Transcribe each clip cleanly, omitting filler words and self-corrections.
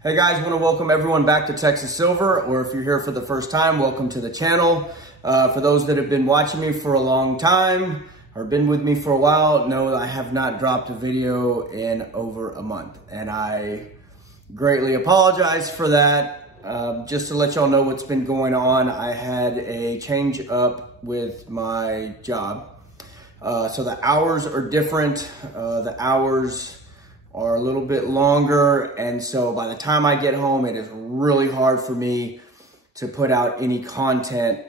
Hey guys, I want to welcome everyone back to Texas Silver, or if you're here for the first time, welcome to the channel. For those that have been watching me for a long time or been with me for a while, know I have not dropped a video in over a month, and I greatly apologize for that. Just to let y'all know what's been going on, I had a change up with my job. So the hours are different. The hours are a little bit longer, and so by the time I get home, it is really hard for me to put out any content.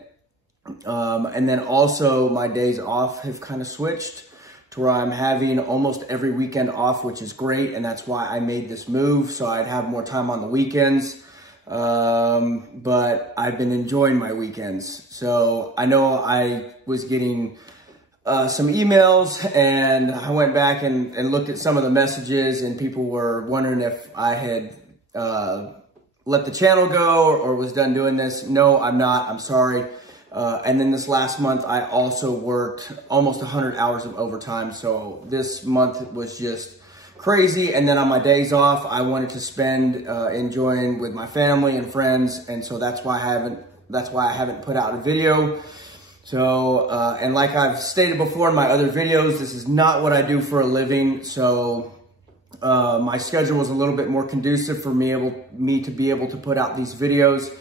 And then also my days off have kind of switched to where I'm having almost every weekend off, which is great, and that's why I made this move, so I'd have more time on the weekends. But I've been enjoying my weekends. So I know I was getting some emails, and I went back and looked at some of the messages, and people were wondering if I had let the channel go or was done doing this. No, I'm not. I'm sorry. And then this last month, I also worked almost 100 hours of overtime. So this month was just crazy. And then on my days off, I wanted to spend enjoying with my family and friends. And so that's why I haven't put out a video. So, and like I've stated before in my other videos, this is not what I do for a living. So, my schedule was a little bit more conducive for me to be able to put out these videos.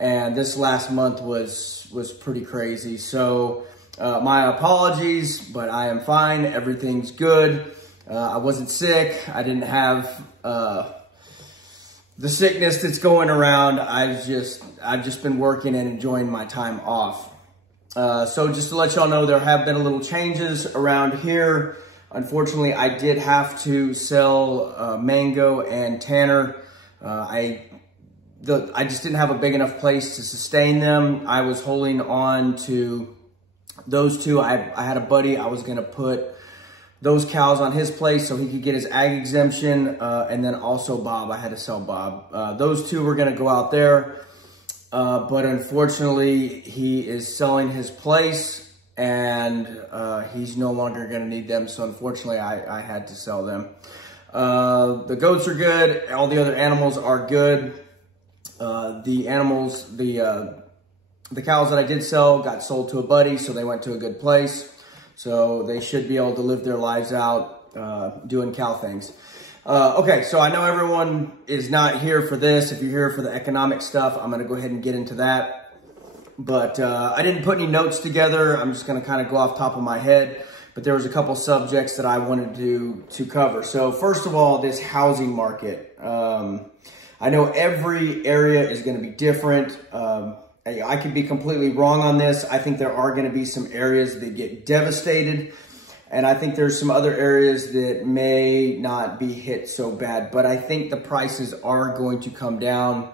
And this last month was pretty crazy. So, my apologies, but I am fine. Everything's good. I wasn't sick. I didn't have, the sickness that's going around. I've just been working and enjoying my time off. So just to let y'all know, there have been a little changes around here. Unfortunately, I did have to sell Mango and Tanner. I just didn't have a big enough place to sustain them. I was holding on to those two. I had a buddy. I was going to put those cows on his place so he could get his ag exemption. And then also Bob. I had to sell Bob. Those two were going to go out there. But unfortunately, he is selling his place, and he's no longer going to need them. So unfortunately, I had to sell them. The goats are good. All the other animals are good. The cows that I did sell got sold to a buddy, so they went to a good place. So they should be able to live their lives out doing cow things. Okay, so I know everyone is not here for this. If you're here for the economic stuff, I'm going to go ahead and get into that. But I didn't put any notes together. I'm just going to kind of go off top of my head. But there was a couple subjects that I wanted to cover. So first of all, this housing market. I know every area is going to be different. I could be completely wrong on this. I think there are going to be some areas that get devastated. And I think there's some other areas that may not be hit so bad, but I think the prices are going to come down.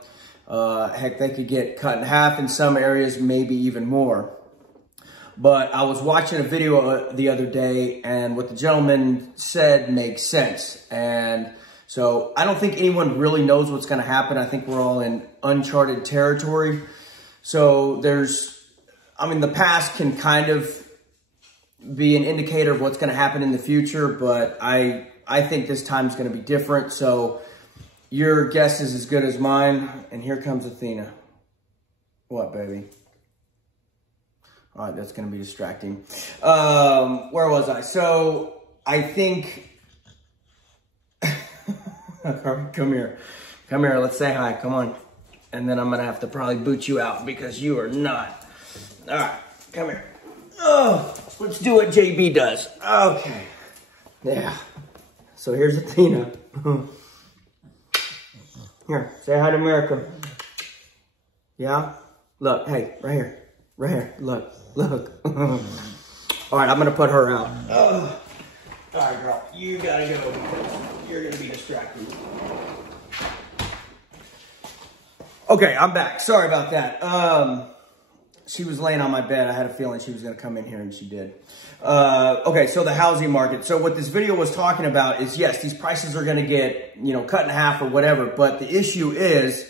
Heck, they could get cut in half in some areas, maybe even more. But I was watching a video the other day, and what the gentleman said makes sense. And so I don't think anyone really knows what's going to happen. I think we're all in uncharted territory. So the past can kind of be an indicator of what's going to happen in the future, but I think this time is going to be different. So your guess is as good as mine. And here comes Athena. What, baby? All right, that's going to be distracting. Where was I? So I think, come here. Let's say hi. Come on. And then I'm going to have to probably boot you out because you are not. All right, come here. Oh, let's do what JB does. Okay. Yeah. So here's Athena. Here, say hi to America. Yeah? Look, hey, right here. Right here. Look. All right, I'm going to put her out. Oh. All right, girl. You got to go because you're going to be distracted. Okay, I'm back. Sorry about that. She was laying on my bed. I had a feeling she was going to come in here, and she did. Okay, so the housing market. So what this video was talking about is, yes, these prices are going to get, cut in half or whatever. But the issue is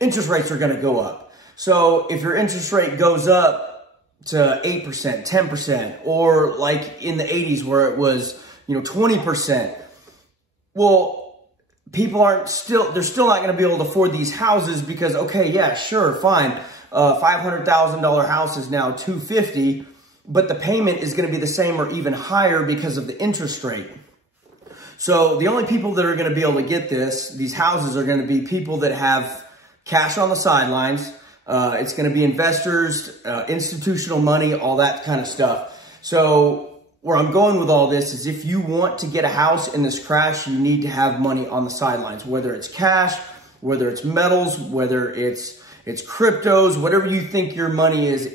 interest rates are going to go up. So if your interest rate goes up to 8%, 10%, or like in the 80s where it was, 20%, well, they're still not going to be able to afford these houses because, okay, yeah, sure, fine. $500,000 house is now $250,000, but the payment is going to be the same or even higher because of the interest rate. So the only people that are going to be able to get these houses are going to be people that have cash on the sidelines. It's going to be investors, institutional money, all that kind of stuff. So where I'm going with all this is if you want to get a house in this crash, you need to have money on the sidelines, whether it's cash, whether it's metals, whether it's cryptos, whatever you think your money is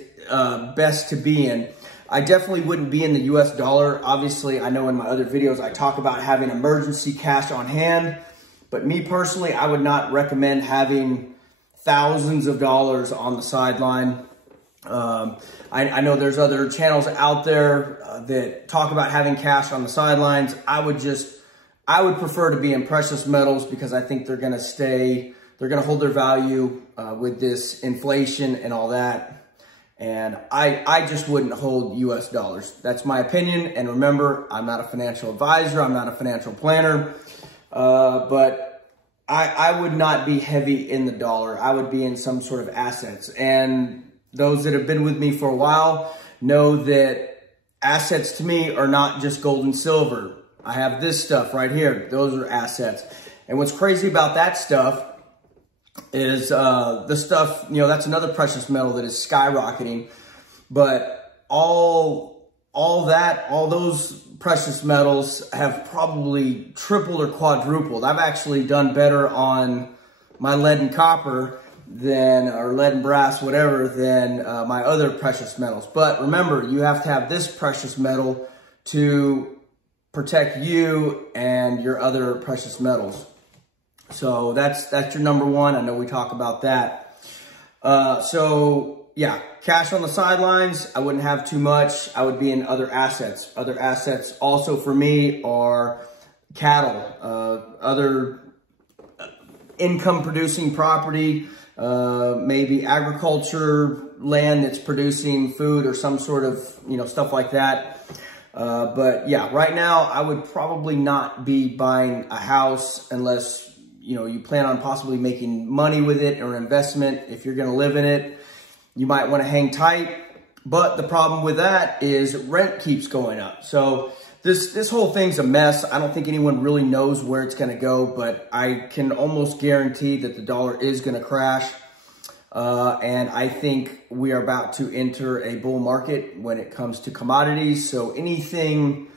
best to be in. I definitely wouldn't be in the US dollar. Obviously, I know in my other videos, I talk about having emergency cash on hand, but me personally, I would not recommend having thousands of dollars on the sideline. I know there's other channels out there that talk about having cash on the sidelines. I would prefer to be in precious metals because I think they're going to hold their value with this inflation and all that. And I just wouldn't hold US dollars. That's my opinion. And remember, I'm not a financial advisor. I'm not a financial planner. But I would not be heavy in the dollar. I would be in some sort of assets. And those that have been with me for a while know that assets to me are not just gold and silver. I have this stuff right here. Those are assets. And what's crazy about that stuff is the stuff, that's another precious metal that is skyrocketing. But all those precious metals have probably tripled or quadrupled. I've actually done better on my lead and copper or lead and brass, whatever, than my other precious metals. But remember, you have to have this precious metal to protect you and your other precious metals. So that's your number one. I know we talk about that. So yeah, cash on the sidelines. I wouldn't have too much. I would be in other assets. Other assets also for me are cattle, other income producing property, maybe agriculture, land that's producing food or some sort of, stuff like that. But yeah, right now I would probably not be buying a house unless you plan on possibly making money with it or investment. If you're going to live in it, you might want to hang tight. But the problem with that is rent keeps going up. So this whole thing's a mess. I don't think anyone really knows where it's going to go, but I can almost guarantee that the dollar is going to crash. And I think we are about to enter a bull market when it comes to commodities. So anything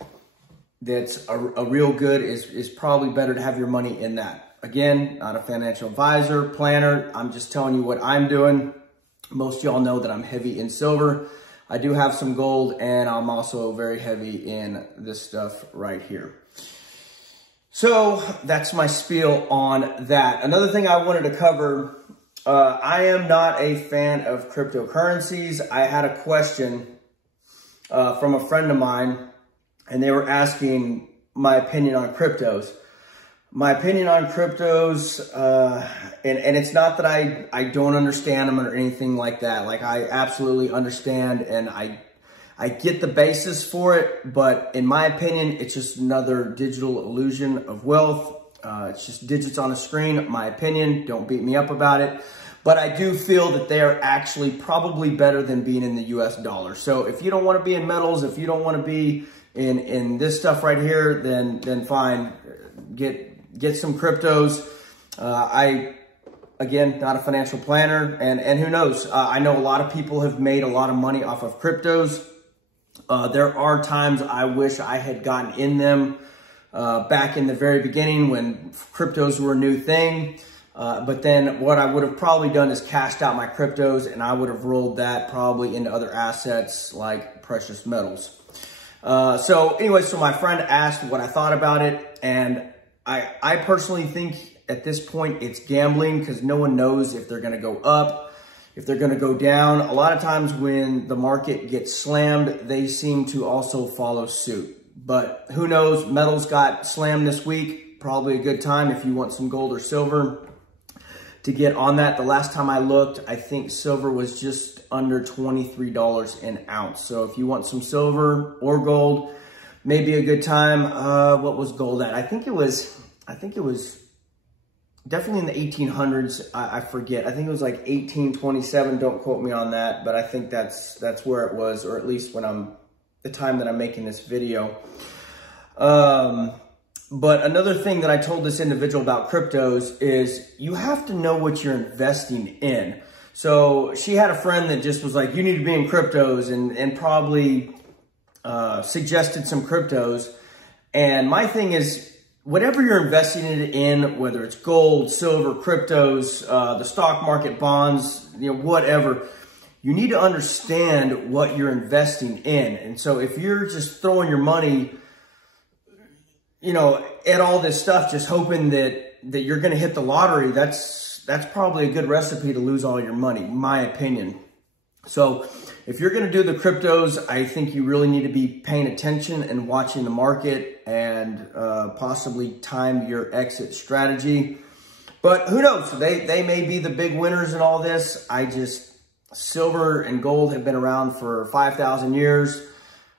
that's a real good is probably better to have your money in that. Again, not a financial advisor, planner. I'm just telling you what I'm doing. Most of y'all know that I'm heavy in silver. I do have some gold, and I'm also very heavy in this stuff right here. So that's my spiel on that. Another thing I wanted to cover, I am not a fan of cryptocurrencies. I had a question from a friend of mine, and they were asking my opinion on cryptos. My opinion on cryptos, and it's not that I don't understand them or anything like that. Like, I absolutely understand, and I get the basis for it, but in my opinion, it's just another digital illusion of wealth. It's just digits on a screen. My opinion, don't beat me up about it. But I do feel that they are actually probably better than being in the US dollar. So if you don't want to be in metals, if you don't want to be in this stuff right here, then fine, get some cryptos. Again, not a financial planner, and who knows? I know a lot of people have made a lot of money off of cryptos. There are times I wish I had gotten in them back in the very beginning when cryptos were a new thing. But then what I would have probably done is cashed out my cryptos, and I would have rolled that probably into other assets like precious metals. So anyway, so my friend asked what I thought about it, and I personally think at this point it's gambling because no one knows if they're going to go up, if they're going to go down. A lot of times when the market gets slammed, they seem to also follow suit. But who knows? Metals got slammed this week. Probably a good time if you want some gold or silver to get on that. The last time I looked, I think silver was just under $23 an ounce. So if you want some silver or gold, maybe a good time. What was gold at? I think it was definitely in the 1800s. I forget. I think it was like 1827. Don't quote me on that, but I think that's where it was, or at least when the time that I'm making this video. But another thing that I told this individual about cryptos is you have to know what you're investing in. So she had a friend that just was like, you need to be in cryptos, and probably suggested some cryptos. And my thing is, whatever you're investing it in, whether it's gold, silver, cryptos, the stock market, bonds, whatever, you need to understand what you're investing in. And so if you're just throwing your money, at all this stuff, just hoping that you're going to hit the lottery, that's probably a good recipe to lose all your money, in my opinion. So if you're going to do the cryptos, I think you really need to be paying attention and watching the market, and possibly time your exit strategy. But who knows? They may be the big winners in all this. Silver and gold have been around for 5,000 years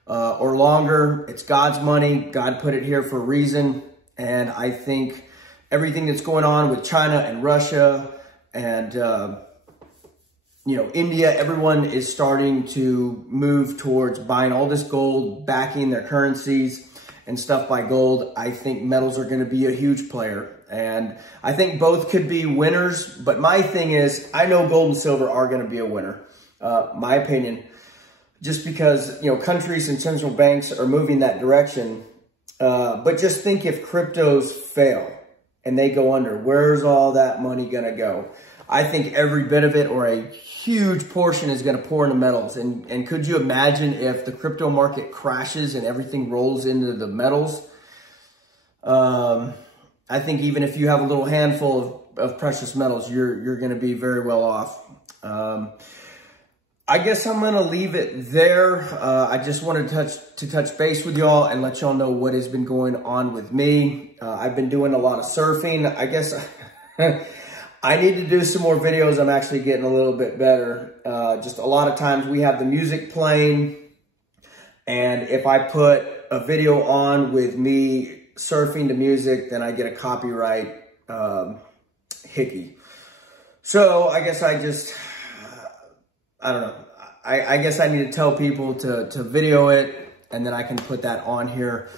or longer. It's God's money. God put it here for a reason. And I think everything that's going on with China and Russia and India, everyone is starting to move towards buying all this gold, backing their currencies and stuff by gold. I think metals are going to be a huge player, and I think both could be winners. But my thing is, I know gold and silver are going to be a winner, my opinion, just because, countries and central banks are moving that direction. But just think, if cryptos fail and they go under, where's all that money going to go? I think every bit of it, or a huge portion, is going to pour into metals. And could you imagine if the crypto market crashes and everything rolls into the metals? I think even if you have a little handful of precious metals, you're going to be very well off. I guess I'm going to leave it there. I just wanted to touch base with y'all and let y'all know what has been going on with me. I've been doing a lot of surfing. I guess I need to do some more videos. I'm actually getting a little bit better. Just a lot of times we have the music playing, and if I put a video on with me surfing to music, then I get a copyright hickey. So I guess I don't know. I guess I need to tell people to video it, and then I can put that on here.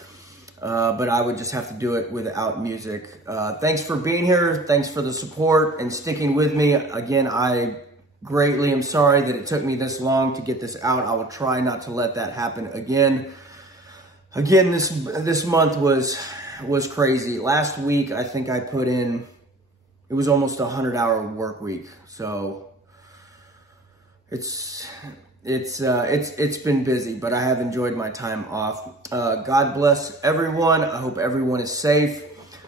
But I would just have to do it without music. Thanks for being here. Thanks for the support and sticking with me. Again, I greatly am sorry that it took me this long to get this out. I will try not to let that happen again. Again, this month was crazy. Last week, I think I put in, it was almost a 100-hour work week. So it's been busy, but I have enjoyed my time off. God bless everyone. I hope everyone is safe.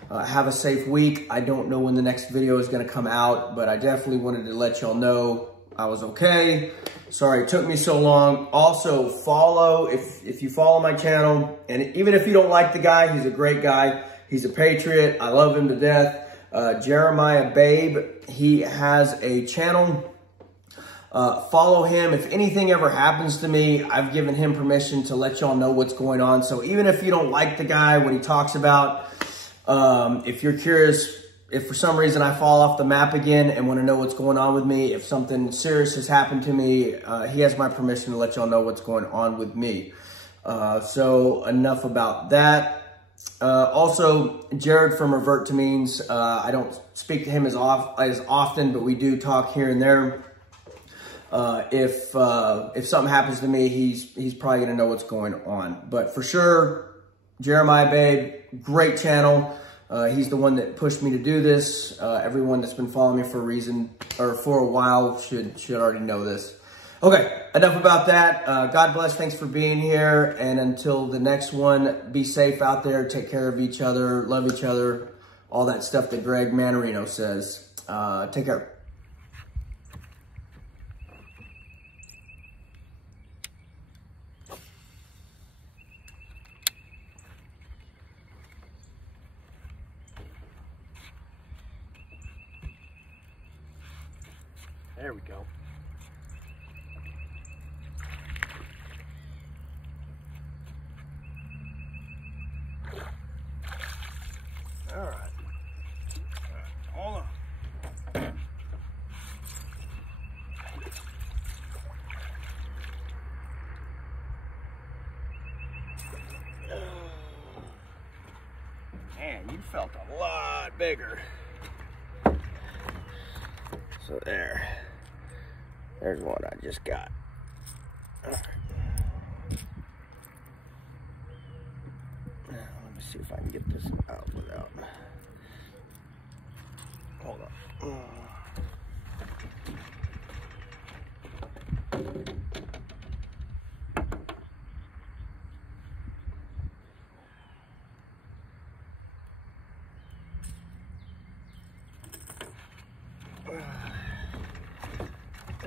Have a safe week. I don't know when the next video is going to come out, but I definitely wanted to let y'all know I was okay. Sorry it took me so long. Also, follow, if you follow my channel, and even if you don't like the guy, he's a great guy. He's a patriot. I love him to death. Jeremiah Babe, he has a channel. Follow him. If anything ever happens to me, I've given him permission to let y'all know what's going on. So even if you don't like the guy, what he talks about, if you're curious, if for some reason I fall off the map again and want to know what's going on with me, if something serious has happened to me, he has my permission to let y'all know what's going on with me. So enough about that. Also, Jared from Revert to Means, I don't speak to him as often, but we do talk here and there. If something happens to me, he's probably gonna know what's going on. But for sure, Jeremiah Babe, great channel. He's the one that pushed me to do this. Everyone that's been following me for a reason, or for a while, should already know this. Okay, enough about that. God bless. Thanks for being here. And until the next one, be safe out there. Take care of each other. Love each other. All that stuff that Greg Manarino says. Take care. There we go. All right. Hold on. felt a lot bigger. So there's one I just got. All right. Now, let me see if I can get this out without. Hold on.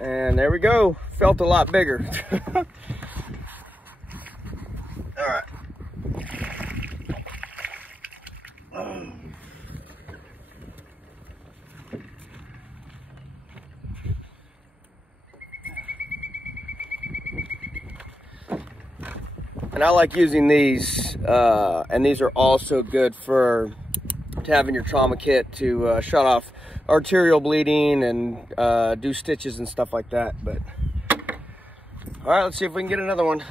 And there we go. Felt a lot bigger. All right. And I like using these, and these are also good to have in your trauma kit to shut off arterial bleeding and do stitches and stuff like that. But all right, let's see if we can get another one.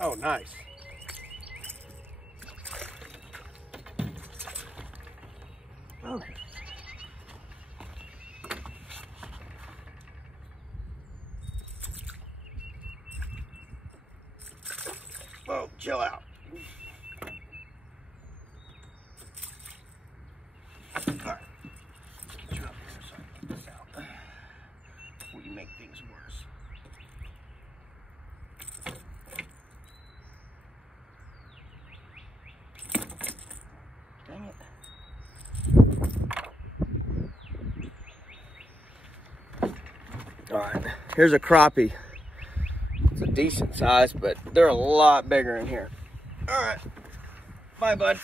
Oh, nice. Okay. Whoa, chill out. All right. Get you up here so I can get this out before you make things worse. Dang it. All right, here's a crappie. It's a decent size, but they're a lot bigger in here. All right, bye, bud.